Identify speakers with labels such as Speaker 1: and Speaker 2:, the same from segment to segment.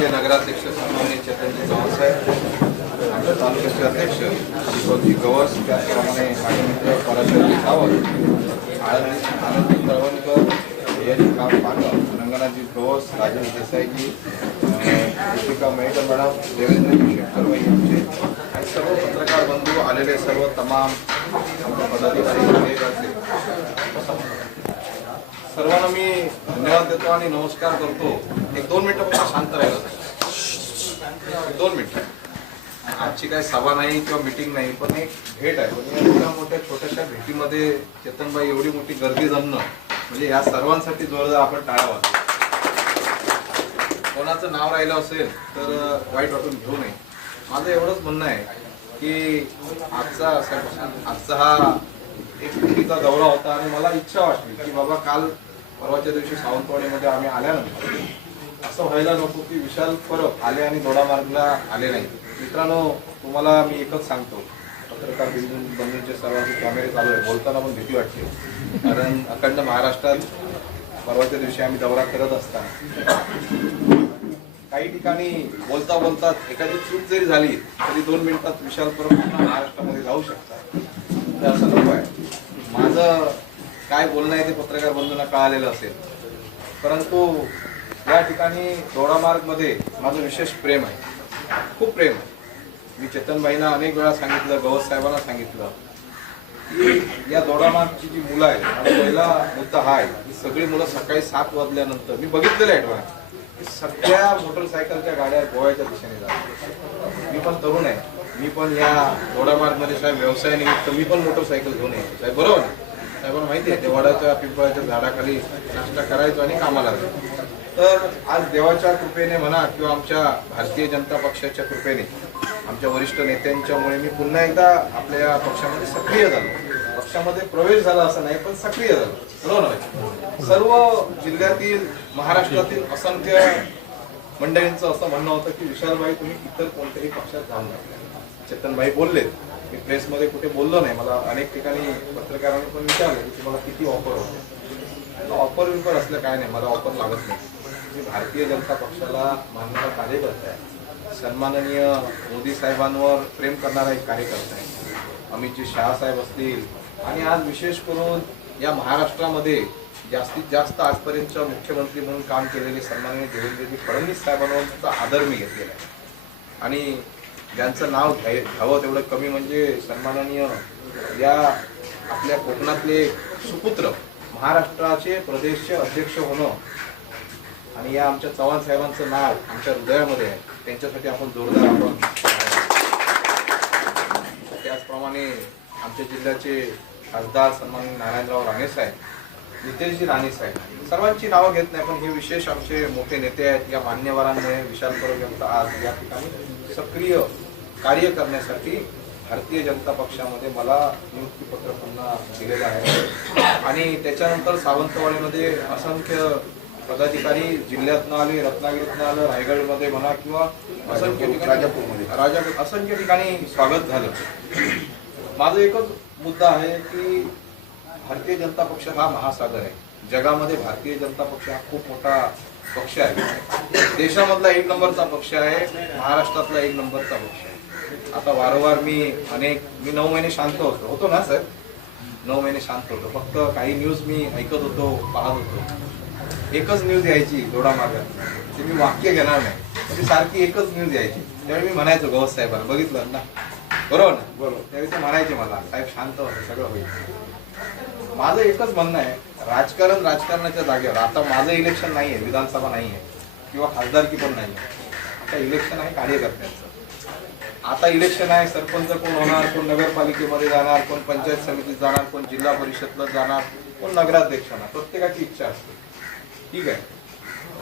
Speaker 1: आमचे नगराध्यक्ष सन्माननीय चैतन्य चव्हाण आमच्या तालुक्याचे अध्यक्ष दीपकजी गवस त्याचप्रमाणे माझे मित्र पराशरजी सावंत आनंद तळवणकर यांनी काम पाठव रंगनाथजी गवस राजेश देसाईजी अं, दीपिका मेहकर मॅडम देवेंद्रजी शेटकर यांचे. आणि सर्व पत्रकार बंधू आलेले सर्व तमाम आमच्या पदाधिकारी कार्यकर्ते. सर्वांना मी धन्यवाद देतो आणि नमस्कार करतो. एक दोन मिनिटं फक्त शांत राहिलं दोन मिनिटं. आजची काही सभा नाही किंवा मिटिंग नाही पण एक भेट आहे. म्हणजे एवढ्या मोठ्या छोट्याशा भेटीमध्ये चेतनबाई एवढी मोठी गर्दी जमणं म्हणजे या सर्वांसाठी जोरदार आपण टाळावा. कोणाचं नाव राहिलं असेल तर वाईट वाटून घेऊ नये. माझं एवढंच म्हणणं आहे की आजचा आजचा हा एक दौरा होता आणि मला इच्छा वाटली की बाबा काल परवाच्या दिवशी सावंतवाडीमध्ये आम्ही आल्यानंतर असं व्हायला नको की विशाल परब आले आणि दोडामार्गला आले नाही. मित्रांनो तुम्हाला मी एकच सांगतो. पत्रकार बिंदू बंधूंचे सर्वांचे कॅमेरे चालू आहे बोलताना पण भीती वाटते. कारण अखंड महाराष्ट्रात परवाच्या दिवशी आम्ही दौरा करत असताना काही ठिकाणी बोलता बोलता एखादी चूक जरी झाली तरी दोन मिनिटात विशाल परब महाराष्ट्रामध्ये जाऊ शकतात. असं नको आहे. माझं काय बोलणं आहे ते पत्रकार बंधूंना कळालेलं असेल. परंतु या ठिकाणी दोडामार्गमध्ये माझं विशेष प्रेम आहे. खूप प्रेम आहे. मी चेतनबाईंना अनेक वेळा सांगितलं गवत साहेबांना सांगितलं. की या दोडामार्गची जी मुलं आहेत आणि पहिला मुद्दा हा आहे की सगळी मुलं सकाळी सात वाजल्यानंतर मी बघितलेलं आहे डोळ्यात सगळ्या मोटरसायकलच्या गाड्या गोव्याच्या दिशेने जातात. मी पण तरुण आहे. मी पण या दोडामार्गमध्ये साहेब व्यवसायानिमित्त मी पण मोटरसायकल घेऊन यायचो. साहेब बरोबर ना? साहेबांना माहिती आहे ते वडाच्या पिंपळाच्या झाडाखाली नाश्ता करायचो आणि कामाला तर आज देवाच्या कृपेने म्हणा किंवा आमच्या भारतीय जनता पक्षाच्या कृपेने आमच्या वरिष्ठ नेत्यांच्यामुळे मी पुन्हा एकदा आपल्या पक्षामध्ये सक्रिय झालो. पक्षामध्ये प्रवेश झाला असं नाही पण सक्रिय झालो. बरोबर सर्व जिल्ह्यातील महाराष्ट्रातील असंख्य मंडळींचं असं म्हणणं होतं की विशालभाई तुम्ही इतर कोणत्याही पक्षात जाऊ नका. चेतनभाई बोलले मी प्रेसमध्ये कुठे बोललो नाही. मला अनेक ठिकाणी पत्रकारांनी पण विचारलं की तुम्हाला किती ऑफर होते. ऑफर विफर असलं काय नाही. मला ऑफर लागत नाही. मी भारतीय जनता पक्षाला मानणारा कार्यकर्ता आहे. सन्माननीय मोदी साहेबांवर प्रेम करणारा एक कार्यकर्ता आहे. अमितजी शहा साहेब असतील आणि आज विशेष करून या महाराष्ट्रामध्ये जास्तीत जास्त आजपर्यंत मुख्यमंत्री म्हणून काम केलेले सन्माननीय देवेंद्रजी फडणवीस साहेबांवरचा आदर मी घेतलेला आहे. आणि ज्यांचं नाव घ्याय घ्यावं तेवढं कमी म्हणजे सन्माननीय या आपल्या कोकणातले सुपुत्र महाराष्ट्राचे प्रदेशचे अध्यक्ष होणं आणि या आमच्या चव्हाण साहेबांचं नाव आमच्या हृदयामध्ये आहे. त्यांच्यासाठी आपण जोरदार आपण त्याचप्रमाणे आमच्या जिल्ह्याचे खासदार सन्माननीय नारायणराव राणे साहेब नितेशजी राणे साहेब सर्वांची नावं घेत नाही पण हे विशेष आमचे मोठे नेते आहेत. या मान्यवरांमुळे विशाल परब यांचा आज या ठिकाणी सक्रिय कार्य करण्यासाठी भारतीय जनता पक्षामध्ये मला नियुक्तीपत्र पुन्हा दिलेलं आहे. आणि त्याच्यानंतर सावंतवाडीमध्ये असंख्य पदाधिकारी जिल्ह्यातनं आले रत्नागिरीतनं आलं रायगडमध्ये म्हणा किंवा असंख्य ठिकाणी
Speaker 2: राजापूरमध्ये.
Speaker 1: राजापूर असंख्य ठिकाणी स्वागत झालं. माझा एकच मुद्दा आहे की भारतीय जनता पक्ष हा महासागर आहे. जगामध्ये भारतीय जनता पक्ष हा खूप मोठा पक्ष आहे. देशामधला एक नंबरचा पक्ष आहे महाराष्ट्रातला एक नंबरचा पक्ष आहे. आता वारंवार मी अनेक मी नऊ महिने शांत होतो. होतो ना सर? नऊ महिने शांत होतो. फक्त काही न्यूज मी ऐकत होतो पाहत होतो. एकच न्यूज यायची दोडा ते मी वाक्य घेणार नाही. ती सारखी एकच न्यूज यायची. त्यावेळी मी म्हणायचो गवस साहेबांना बघितलं ना? बरोबर ना? बरोबर. त्यावेळी ते म्हणायचे मला साहेब शांत होते सगळं होईल. माझं एकच म्हणणं आहे राजकारण राजकारणाच्या जागेवर. आता माझं इलेक्शन नाही आहे विधानसभा नाही आहे किंवा खासदारकी पण नाही आहे आता इलेक्शन आहे कार्यकर्त्यांचं. आता इलेक्शन आहे सरपंच कोण होणार कोण नगरपालिकेमध्ये जाणार कोण पंचायत समितीत जाणार कोण जिल्हा परिषदला जाणार कोण नगराध्यक्ष होणार प्रत्येकाची इच्छा असते. ठीक आहे.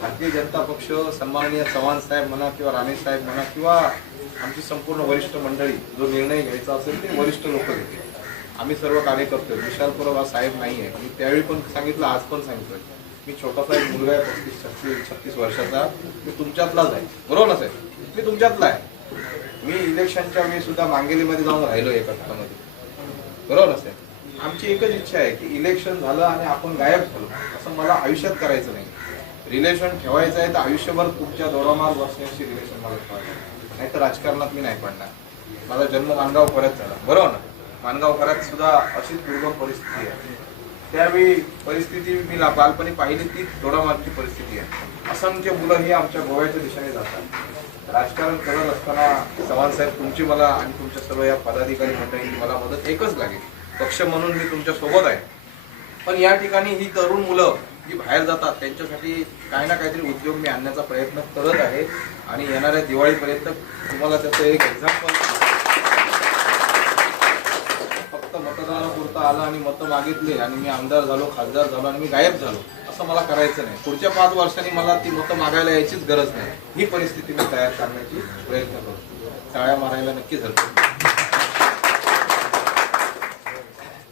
Speaker 1: भारतीय जनता पक्ष सन्माननीय चव्हाण साहेब म्हणा किंवा राणे साहेब म्हणा किंवा आमची संपूर्ण वरिष्ठ मंडळी जो निर्णय घ्यायचा असेल ते वरिष्ठ लोक घेतील. आम्ही सर्व कार्यकर्ते विशाल परब हा साहेब नाही आहे मी त्यावेळी पण सांगितलं आज पण सांगितलं. मी छोटासा एक मुलगा आहे पस्तीस छत्तीस छत्तीस वर्षाचा. मी तुमच्यातलाच आहे. बरोबर ना साहेब? मी तुमच्यातला आहे. मी इलेक्शनच्या वेळी सुद्धा मांगेलीमध्ये जाऊन राहिलो एका ठिकाणामध्ये. बरोबर ना साहेब? आमची एकच इच्छा आहे की इलेक्शन झालं आणि आपण गायब झालो. असं मला आयुष्यात करायचं नाही. रिलेशन ठेवायचं आहे तर आयुष्यभर तुमच्या दोडामार बसण्याशी रिलेशन मला ठेवायचं नाही तर राजकारणात मी नाही पडणार. माझा जन्म नांदगाव परत झाला. बरोबर ना? मानगाव सुद्धा अशीच दुर्गम परिस्थिती आहे. त्यावेळी परिस्थिती मी बालपणी पाहिली ती दोडामार्गची परिस्थिती आहे. असंख्य मुलं ही आमच्या गोव्याच्या दिशेने जातात. राजकारण करत असताना चव्हाण साहेब तुमची मला आणि तुमच्या सर्व या पदाधिकारी मंडळींनी मला मदत एकच लागेल. पक्ष म्हणून मी तुमच्यासोबत आहे. पण या ठिकाणी ही तरुण मुलं जी बाहेर जातात त्यांच्यासाठी काही ना काहीतरी उद्योग मी आणण्याचा प्रयत्न करत आहे. आणि येणाऱ्या दिवाळीपर्यंत तुम्हाला त्याचं एक एक्झाम्पल फक्त मतदानापुरता आला आणि मतं मागितले आणि मी आमदार झालो खासदार झालो आणि मी गायब झालो असं मला करायचं नाही. पुढच्या पाच वर्षांनी मला ती मतं मागायला यायचीच गरज नाही. ही परिस्थिती मी तयार करण्याची प्रयत्न करतो. टाळ्या मारायला नक्कीच झालं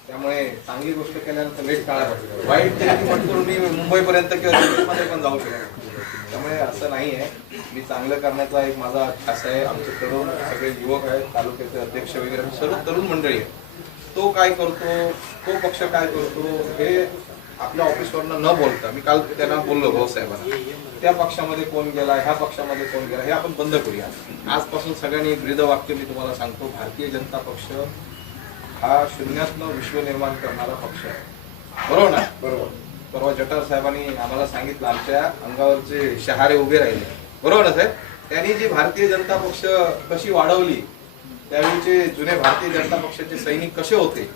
Speaker 1: त्यामुळे चांगली गोष्ट केल्यानंतर लेट टाळ्या वाईट केली म्हणतो मी मुंबईपर्यंत किंवा दिल्लीमध्ये पण जाऊ शकतो त्यामुळे असं नाही आहे. मी चांगलं करण्याचा एक माझा ध्यास आहे. आमचे तरुण सगळे युवक आहेत तालुक्याचे अध्यक्ष वगैरे सर्व तरुण मंडळी आहे तो काय करतो? तो पक्ष काय करतो? हे आपल्या ऑफिसवरनं न बोलता मी काल त्यांना बोललो भाऊसाहेबांना त्या पक्षामध्ये कोण गेला ह्या पक्षामध्ये कोण गेला हे आपण बंद करूया. आजपासून सगळ्यांनी एक ब्रीद वाक्य मी तुम्हाला सांगतो. भारतीय जनता पक्ष हा शून्यातनं विश्व निर्माण करणारा पक्ष आहे. बरोबर ना? बरोबर. परवा जटार साहेबांनी आम्हाला सांगितलं आमच्या अंगावरचे शहारे उभे राहिले. बरोबर ना साहेब? त्यांनी जी भारतीय जनता पक्ष कशी वाढवली त्यावेळीचे जुने भारतीय जनता पक्षाचे सैनिक कसे होते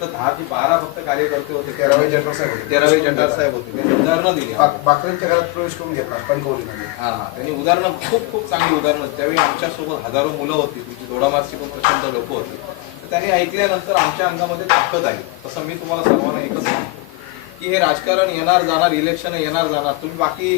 Speaker 1: तर दहा ते बारा फक्त कार्यकर्ते होते.
Speaker 2: तेरावे जटार साहेब होते.
Speaker 1: तेरावे जटार साहेब होते. त्यांनी उदाहरणं दिली.
Speaker 2: बाकरेंच्या घरात प्रवेश करून घेतला कणकवलीमध्ये
Speaker 1: हा हा त्यांनी उदाहरणं खूप खूप चांगली उदाहरणं. त्यावेळी आमच्यासोबत हजारो मुलं होती. तुमची दोडामारची पण प्रचंड लोक होती. तर त्यांनी ऐकल्यानंतर आमच्या अंगामध्ये ताकद आहे तसं मी तुम्हाला सर्वांना एकच सांगतो. की हे राजकारण येणार जाणार इलेक्शन येणार जाणार तुम्ही बाकी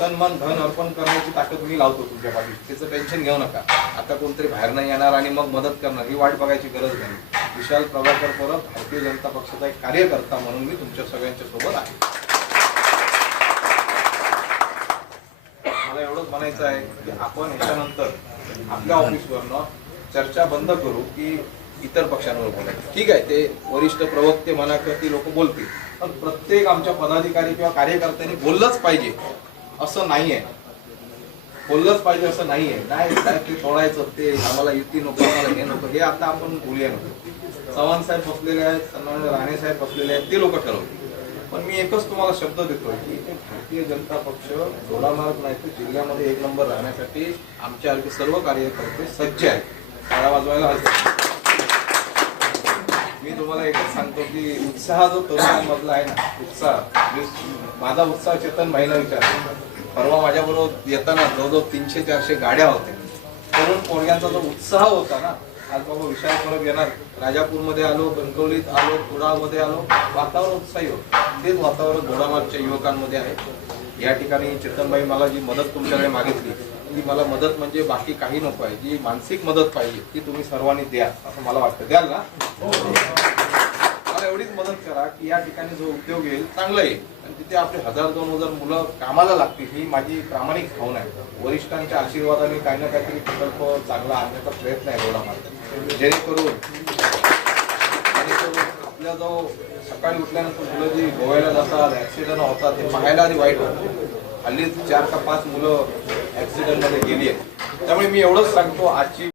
Speaker 1: तन मन धन अर्पण करण्याची ताकद मी लावतो तुमच्या पाठी. त्याचं टेन्शन घेऊ नका. आता कोणतरी बाहेर नाही येणार आणि मग मदत करणार ही वाट बघायची गरज नाही. विशाल प्रभाकर परब भारतीय जनता पक्षाचा एक कार्यकर्ता म्हणून मी तुमच्या सगळ्यांच्या सोबत आहे. मला एवढंच म्हणायचं आहे की आपण ह्याच्यानंतर आपल्या ऑफिसवरनं चर्चा बंद करू की इतर पक्षांवर बोलायचं. ठीक आहे ते वरिष्ठ प्रवक्ते म्हणा की ती लोक बोलतील. पण प्रत्येक आमच्या पदाधिकारी किंवा कार्यकर्त्यांनी बोललंच पाहिजे. असं नाही आहे बोललंच पाहिजे असं नाही आहे नाही साहेब ते सोडायचं ते आम्हाला युती नको आम्हाला हे नको हे आता आपण बोलूया नको. चव्हाण साहेब बसलेले आहेत सन्मान राणे साहेब बसलेले आहेत ते लोक ठरवतील. पण मी एकच तुम्हाला शब्द देतो की भारतीय जनता पक्ष डोलामार्ग नाही तर जिल्ह्यामध्ये एक नंबर राहण्यासाठी आमच्या सर्व कार्यकर्ते सज्ज आहेत. काळा वाजवायला हरकत मी तुम्हाला एकच सांगतो की उत्साह जो तरुणांमधला आहे ना उत्साह. माझा उत्साह चेतन भाईला विचार परवा माझ्याबरोबर येताना जवळजवळ तीनशे चारशे गाड्या होत्या. तरुण पोरग्यांचा जो उत्साह होता ना आज बाबा विशाल परब येणार. राजापूरमध्ये आलो कणकवलीत आलो कुडाळमध्ये आलो वातावरण उत्साही होतं. तेच वातावरण घोडामार्गच्या युवकांमध्ये आहे. या ठिकाणी चेतनबाई मला जी मदत तुमच्याकडे मागितली ती मला मदत म्हणजे बाकी काही नको आहे. जी मानसिक मदत पाहिजे ती तुम्ही सर्वांनी द्या असं मला वाटतं. द्याल ना? मला एवढीच मदत करा की या ठिकाणी जो उद्योग येईल चांगला येईल. आणि तिथे आपले हजार दोन हजार मुलं कामाला लागतील ही माझी प्रामाणिक भावना आहे. वरिष्ठांच्या आशीर्वादाने काही ना काहीतरी प्रकल्प चांगला आणण्याचा प्रयत्न आहे एवढा माझा. जेणेकरून आपल्या जो सकाळी उठल्यानंतर मुलं जी गोव्याला जातात ऍक्सिडेंट होतात ते पाहायला आधी वाईट होतं. हल्ली चार का पाच मुलं मध्ये गेली आहे. त्यामुळे मी एवढंच सांगतो आजची